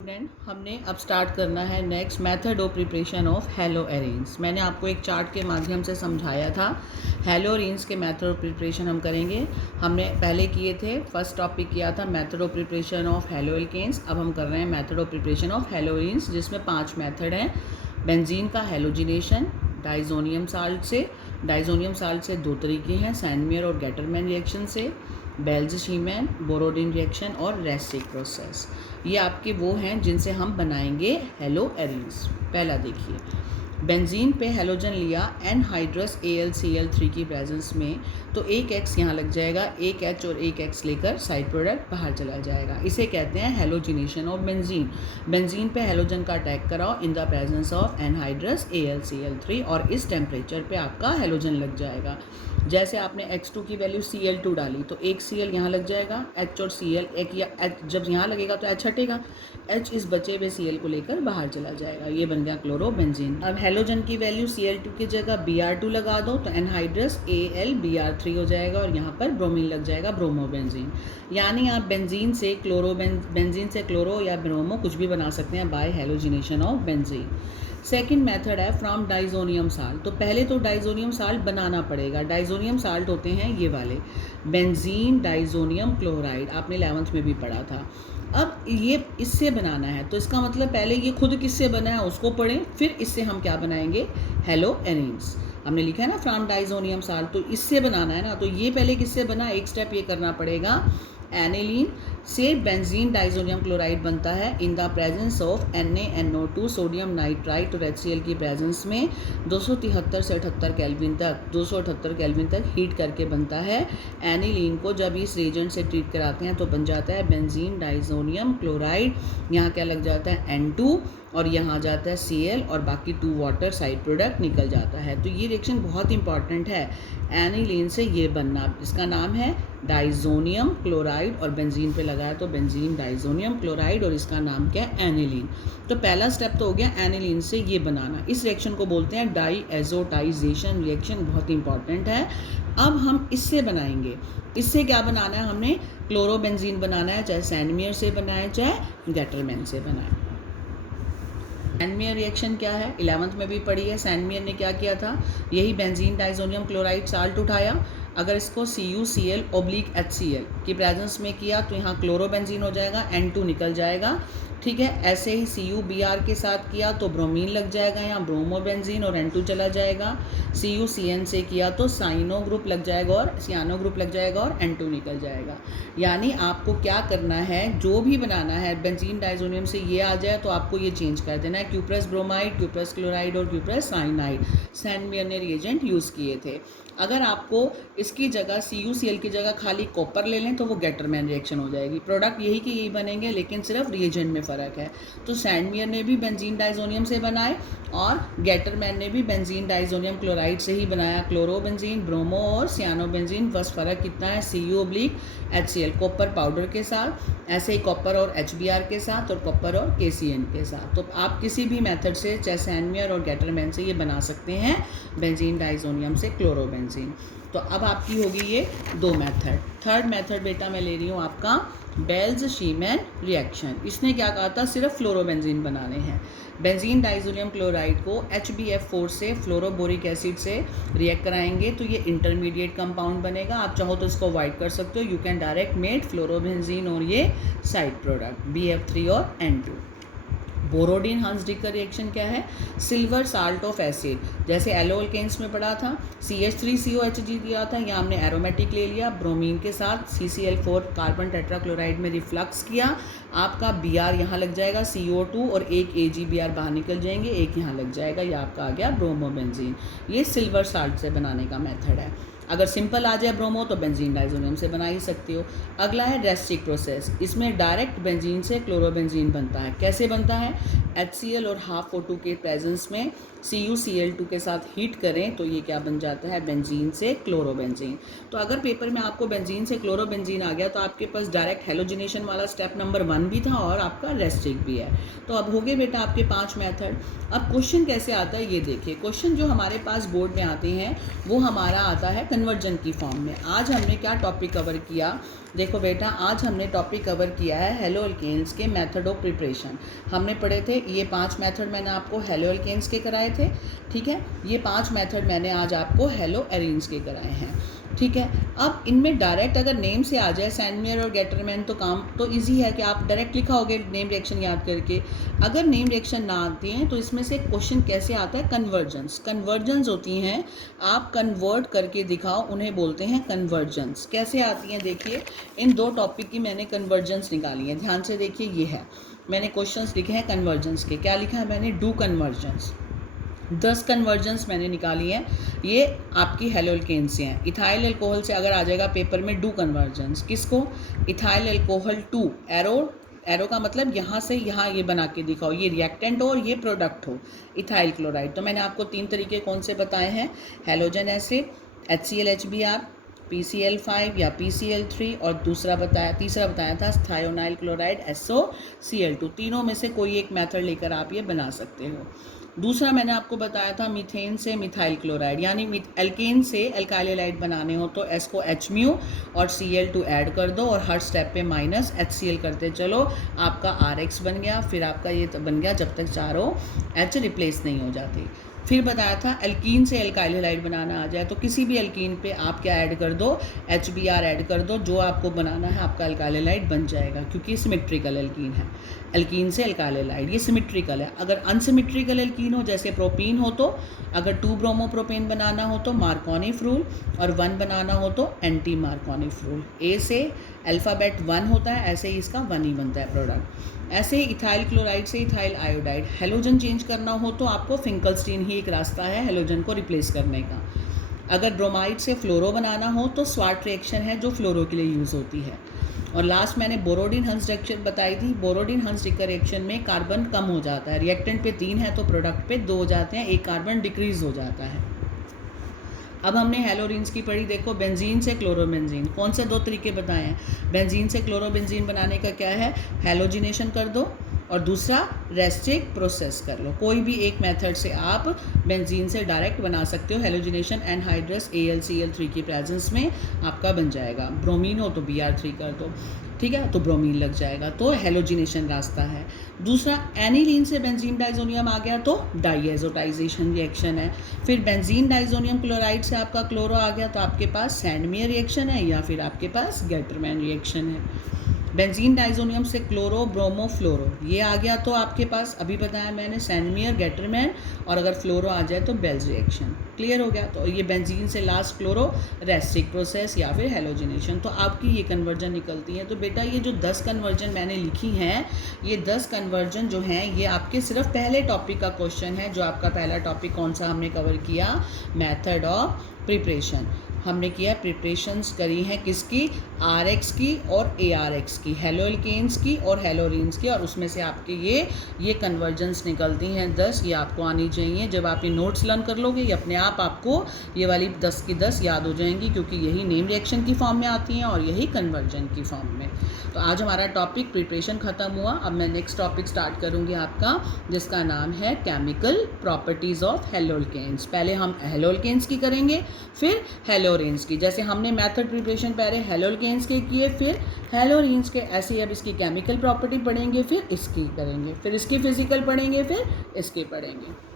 Student, हमने अब start करना है next method of preparation of haloarenes. मैंने आपको एक चार्ट के माध्यम से समझाया था। हेलोएरीन्स के मेथड ऑफ प्रिपरेशन हम करेंगे। हमने पहले किए थे, फर्स्ट टॉपिक किया था method of preparation of haloalkanes. अब हम कर रहे हैं method of preparation of haloarenes, जिसमें 5 मेथड हैं। बेंजीन का हेलोजिनेशन डाइजोनियम साल्ट से। डाइजोनियम साल्ट से 2 तरीके हैं, सैंडमेयर और गेटरमैन रिएक्शन से, बेल्ज़-शीमैन, बोरोडिन रिएक्शन और रेसिक प्रोसेस। ये आपके वो हैं जिनसे हम बनाएंगे हेलोएरीन्स। पहला देखिए, बेंजीन पे हेलोजन लिया एनहाइड्रस AlCl3 की प्रेजेंस में, तो एक X यहाँ लग जाएगा, एक H और एक X लेकर साइड प्रोडक्ट बाहर चला जाएगा। इसे कहते हैं हेलोजिनेशन ऑफ बेंजीन। बेंजीन पे हेलोजन का अटैक कराओ in the presence of anhydrous AlCl3 और इस टेम्परेचर पे आपका हेलोजन लग जाएगा। जैसे आपने X2 की वैल्यू Cl2 डाली तो एक Cl यहाँ लग जाएगा, H और Cl एक या H जब यहाँ लगेगा तो H हटेगा, H इस बचे हुए Cl को लेकर बाहर चला जाएगा। ये बन गया क्लोरोबेंजीन। अब हेलोजन की वैल्यू Cl2 की जगह Br2 लगा दो तो एनहाइड्रस AlBr3 हो जाएगा और यहाँ पर ब्रोमीन लग जाएगा, ब्रोमोबेंजीन। यानी आप बेंजीन से बेंजीन से क्लोरो या ब्रोमो कुछ भी बना सकते हैं by halogenation of benzene. Second method है फ्रॉम डाइजोनियम साल्ट। तो पहले तो डाइजोनियम साल्ट बनाना पड़ेगा। डाइजोनियम साल्ट होते हैं ये वाले, बेंजीन डाइजोनियम क्लोराइड, आपने 11th में भी पढ़ा था। अब ये इससे बनाना है, तो इसका मतलब पहले ये खुद किससे बना है उसको पढ़ें, फिर इससे हम क्या बनाएंगे, हेलोएरीन्स। हमने लिखा है ना फ्रॉम डाइजोनियम साल्ट, तो इससे बनाना है ना, तो ये पहले किससे बना, एक स्टेप ये करना पड़ेगा। एनिलीन से बेंजीन डाइजोनियम क्लोराइड बनता है in the presence of NaNO2 sodium nitrite और HCl की प्रेजेंस में 273 से 78 केल्विन तक, 278 केल्विन तक हीट करके बनता है। एनिलीन को जब इस रिएजेंट से ट्रीट कराते हैं तो बन जाता है बेंजीन डाइजोनियम क्लोराइड। यहाँ क्या लग जाता है, N2 और यहाँ जाता है Cl और बाकी 2 वाटर साइड प्रोडक्ट निकल जाता है। तो ये रिएक्शन बहुत इंपॉर्टेंट है, एनिलीन से ये बनना। इसका नाम है डाइजोनियम क्लोराइड और बेंजीन पे लगाया तो बेंजीन डाइजोनियम क्लोराइड और इसका नाम क्या है, एनिलीन। तो पहला स्टेप तो हो गया एनिलीन से ये बनाना। इस रिएक्शन को बोलते हैं डाईएज़ोटाइजेशन रिएक्शन, बहुत इंपॉर्टेंट है। अब हम इससे बनाएंगे। इससे क्या बनाना है, हमने क्लोरोबेंजीन बनाना है, चाहे सैंडमेयर से बनाए चाहे गेटरमैन से बनाए। सैंडमेयर रिएक्शन क्या है, 11th में भी पढ़ी है। सैंडमेयर ने क्या किया था, यही बेंजीन डाइजोनियम क्लोराइड साल्ट उठाया, अगर इसको CuCl/HCl की प्रेजेंस में किया तो यहाँ क्लोरोबेंजीन हो जाएगा, N2 निकल जाएगा, ठीक है। ऐसे ही CuBr के साथ किया तो ब्रोमीन लग जाएगा, यहाँ ब्रोमोबेंजीन और N2 चला जाएगा। CuCN से किया तो साइनो ग्रुप लग जाएगा और सियानो ग्रुप लग जाएगा और N2 निकल जाएगा। यानी आपको क्या करना है, जो भी बनाना है, बेंजीन डाइजोनियम से ये आ जाए तो आपको ये चेंज कर देना है, क्यूप्रस ब्रोमाइड, क्यूप्रस क्लोराइड और क्यूप्रस साइनाइड। सैंडमेयर ने रिएजेंट यूज़ किए थे। अगर आपको इसकी जगह CuCl की जगह खाली कॉपर ले लें तो वो गेटरमैन रिएक्शन हो जाएगी। प्रोडक्ट यही के यही बनेंगे, लेकिन सिर्फ रिएजेंट में फ़र्क है। तो सैंडमेयर ने भी बेंजीन डाइजोनियम से बनाए और गेटरमैन ने भी बेंजीन डाइजोनियम क्लोराइड से ही बनाया, क्लोरोबेंजीन, ब्रोमो और सियानोबेंजीन। बस फ़र्क कितना है, Cu/HCl कॉपर पाउडर के साथ, ऐसे ही कॉपर और HBr के साथ और कॉपर और KCN के साथ। तो आप किसी भी मेथड से, चाहे सैंडमेयर और गेटरमैन से, ये बना सकते हैं बेंजीन डाइजोनियम से क्लोरोबेंजीन। तो अब आपकी होगी ये 2 मेथड। थर्ड मेथड बेटा मैं ले रही हूँ आपका बेल्ज़-शीमैन रिएक्शन। इसने क्या कहा था, सिर्फ फ्लोरोबेंजीन बनाने हैं। बेंजीन डाइजोनियम क्लोराइड को HbF4 से फ्लोरोबोरिक एसिड से रिएक्ट कराएंगे तो ये इंटरमीडिएट कंपाउंड बनेगा। आप चाहो तो इसको अवॉइड कर सकते हो, you can direct made fluorobenzene और ये साइड प्रोडक्ट BF3 और N2। बोरोडिन हंस-डिकर रिएक्शन क्या है, सिल्वर साल्ट ऑफ एसिड, जैसे एलोअल्केन्स में पढ़ा था, CH3COHG दिया था, यहाँ हमने एरोमेटिक ले लिया, ब्रोमीन के साथ CCl4 कार्बन टेट्राक्लोराइड में रिफ्लक्स किया, आपका Br यहाँ लग जाएगा, CO2 और एक AgBr बाहर निकल जाएंगे, एक यहाँ लग जाएगा, ये आपका आ गया ब्रोमोबेंजीन। ये सिल्वर साल्ट से बनाने का मेथड है। अगर सिंपल आ जाए ब्रोमो तो बेंजीन डाइजोनियम से बना ही सकते हो। अगला है रेस्टिक प्रोसेस। इसमें डायरेक्ट बेंजीन से क्लोरोबेंजीन बनता है। कैसे बनता है, HCl और हाफ O2 के प्रेजेंस में CuCl2 के साथ हीट करें तो ये क्या बन जाता है, बेंजीन से क्लोरोबेंजीन। तो अगर पेपर में आपको बेंजीन से क्लोरोबेंजीन आ गया तो आपके पास डायरेक्ट हेलोजिनेशन वाला स्टेप नंबर 1 भी था और आपका रेस्टिक भी है। तो अब हो गए बेटा आपके 5 मेथड। अब क्वेश्चन कैसे आता है ये देखिए। क्वेश्चन जो हमारे पास बोर्ड में आते हैं वो हमारा आता है कन्वर्जन की फॉर्म में। आज हमने क्या टॉपिक कवर किया, देखो बेटा, आज हमने टॉपिक कवर किया है हेलो एल्केन्स के मेथड ऑफ प्रिपरेशन। हमने पढ़े थे ये 5 मेथड मैंने आपको हेलो एल्केन्स के कराए थे, ठीक है। ये 5 मेथड मैंने आज आपको हेलो एरीन्स के कराए हैं, ठीक है। अब इनमें डायरेक्ट अगर नेम से आ जाए सैंडमेयर और गेटरमैन तो काम तो इजी है कि आप डायरेक्ट लिखाओगे नेम रिएक्शन याद करके। अगर नेम रिएक्शन ना आती हैं तो इसमें से क्वेश्चन कैसे आता है, कन्वर्जेंस होती हैं, आप कन्वर्ट करके दिखाओ, उन्हें बोलते हैं कन्वर्जेंस। कैसे आती हैं देखिए, इन 2 टॉपिक की मैंने कन्वर्जेंस निकाली है, ध्यान से देखिए। ये है, मैंने क्वेश्चंस लिखे हैं कन्वर्जेंस के। क्या लिखा है मैंने, डू कन्वर्जेंस। 10 कन्वर्जेंस मैंने निकाली हैं, ये आपकी हेलो एल्केन से हैं। इथाइल अल्कोहल से अगर आ जाएगा पेपर में डू कन्वर्जेंस, किसको, इथाइल अल्कोहल टू, एरो का मतलब यहाँ से यहाँ ये बना के दिखाओ, ये रिएक्टेंट हो और ये प्रोडक्ट हो, इथाइल क्लोराइड। तो मैंने आपको 3 तरीके कौन से बताए हैं, halogen acid, HCl HBr, PCl5 या PCl3, और तीसरा बताया था थायोनाइल क्लोराइड SOCl2। तीनों में से कोई एक मेथड लेकर आप ये बना सकते हो। दूसरा मैंने आपको बताया था मीथेन से मिथाइल क्लोराइड, यानी एल्केन से एल्काइल हैलाइड बनाने हो तो S को H- और Cl2 ऐड कर दो और हर स्टेप पे माइनस HCl करते चलो, आपका RX बन गया। फिर आपका ये बन गया जब तक चारों H रिप्लेस नहीं हो जाती। फिर बताया था एल्कीन से एल्काइल हैलाइड बनाना आ जाए तो किसी भी एल्कीन पे आप क्या ऐड कर दो, HBr ऐड कर दो, जो आपको बनाना है आपका एल्काइल हैलाइड बन जाएगा, क्योंकि सिमेट्रिकल एल्कीन है। एल्कीन से एल्काइल हैलाइड ये सिमेट्रिकल है। अगर अनसिमेट्रिकल एल्कीन हो जैसे प्रोपीन हो, तो अगर 2 ब्रोमोप्रोपेन बनाना हो तो मार्कोनिफ रूल, और 1 बनाना हो तो एंटी मार्कोनिफ रूल। ए से अल्फ़ाबेट 1 होता है, ऐसे ही इसका 1 ही बनता है प्रोडक्ट। ऐसे ही इथाइल क्लोराइड से इथाइल आयोडाइड, हेलोजन चेंज करना हो तो आपको फिंकलस्टीन ही एक रास्ता है हेलोजन को रिप्लेस करने का। अगर ब्रोमाइड से फ्लोरो बनाना हो तो स्वार्ट रिएक्शन है जो फ्लोरो के लिए यूज़ होती है। और लास्ट मैंने बोरोडिन हंस रिएक्शन बताई थी। बोरोडिन हंस रिएक्शन में कार्बन कम हो जाता है, रिएक्टेंट पे 3 है तो प्रोडक्ट पे 2 हो जाते हैं, एक कार्बन डिक्रीज हो जाता है। अब हमने हेलोरिन्स की पढ़ी, देखो बेंजीन से क्लोरोबेंजीन, कौन से 2 तरीके बताए हैं। बेंजीन से क्लोरोबेंजीन बनाने का क्या है, हेलोजिनेशन कर दो और दूसरा रेस्टिक प्रोसेस कर लो। कोई भी एक मेथड से आप बेंजीन से डायरेक्ट बना सकते हो, हेलोजिनेशन एनहाइड्रस AlCl3 की प्रेजेंस में आपका बन जाएगा। ब्रोमीन हो तो Br3 कर दो, ठीक है, तो ब्रोमीन लग जाएगा, तो हेलोजिनेशन रास्ता है। दूसरा एनिलीन से बेंजीन डाइजोनियम आ गया तो डाइएजोटाइजेशन रिएक्शन है। फिर बेंजीन डाइजोनियम क्लोराइड से आपका क्लोरो आ गया तो आपके पास सैंडमेयर रिएक्शन है या फिर आपके पास गेटरमैन रिएक्शन है। बेंजीन डाइजोनियम से क्लोरो ब्रोमो फ्लोरो ये आ गया तो आपके पास अभी बताया मैंने सैंडमेयर गेटरमैन, और अगर फ्लोरो आ जाए तो बेल्स रिएक्शन। क्लियर हो गया। तो ये बेंजीन से लास्ट क्लोरो रेस्टिक प्रोसेस या फिर हेलोजिनेशन, तो आपकी ये कन्वर्जन निकलती है। तो बेटा ये जो 10 कन्वर्जन मैंने लिखी हैं, ये 10 कन्वर्जन जो हैं ये आपके सिर्फ पहले टॉपिक का क्वेश्चन है। जो आपका पहला टॉपिक कौन सा हमने कवर किया, मेथड ऑफ प्रिपरेशन। हमने किया प्रिपरेशंस करी हैं किसकी, RX की और ARX की, हेलो एल्केन्स की और हेलोरिन्स की, और उसमें से आपके ये कन्वर्जेंस निकलती हैं 10। ये आपको आनी चाहिए। जब आप ये नोट्स लर्न कर लोगे ये अपने आप आपको ये वाली 10 की 10 याद हो जाएंगी, क्योंकि यही नेम रिएक्शन की फॉर्म में आती हैं और यही कन्वर्जन की फॉर्म में। तो आज हमारा टॉपिक प्रिपरेशन ख़त्म हुआ। अब मैं नेक्स्ट टॉपिक स्टार्ट करूँगी आपका, जिसका नाम है chemical properties of halo alkanes. पहले हम हेलो एल्केन्स की करेंगे, फिर हेलोरिन्स की। जैसे हमने मेथड प्रिपरेशन पहले हेलो एल्केन्स के किए, फिर हेलोरिन्स के, ऐसे ही अब इसकी केमिकल प्रॉपर्टी पढ़ेंगे, फिर इसकी करेंगे, फिर इसकी फिजिकल पढ़ेंगे, फिर इसकी पढ़ेंगे।